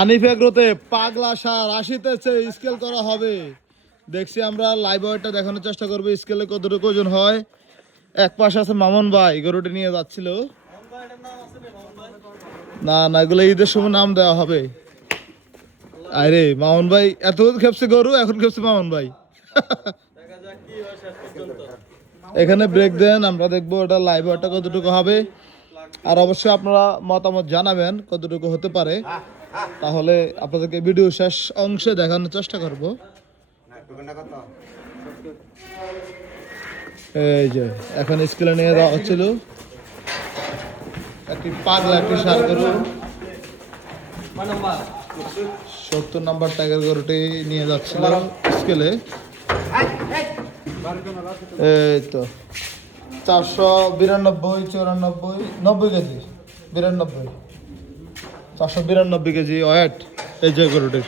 হানিফ এগ্রোতে পাগলা সার আসিতেছে, স্কেল করা হবে। দেখছি আমরা লাইভ ওয়েটটা দেখানোর চেষ্টা করবো, স্কেলে কতটুকু ওজন হয়। এক পাশে আছে মামুন ভাই, গরুটি নিয়ে যাচ্ছিল। না না, এগুলো ঈদের সময় নাম দেওয়া হবে। আরে মামুন ভাই এত খেপছে গরু, এখন খেপছে মামুন ভাই। এখানে ব্রেক দেন, আমরা দেখবো ওটা লাইভ ওয়েটটা কতটুকু হবে। আর অবশ্যই আপনারা মতামত জানাবেন কতটুকু হতে পারে, তাহলে আপনাদেরকে ভিডিও শেষ অংশে দেখানোর চেষ্টা করব। এই যে এখন স্কেলে নিয়ে যাওয়া হচ্ছিল একটি পাগলা একটি ষাঁড় গরু, 70 নম্বর টাইগার গরুটি নিয়ে যাচ্ছিল স্কেলে। এই তো 492, 94, 90 কেজি, 92, 492 কেজি ওয়েট এই যে গরুটির।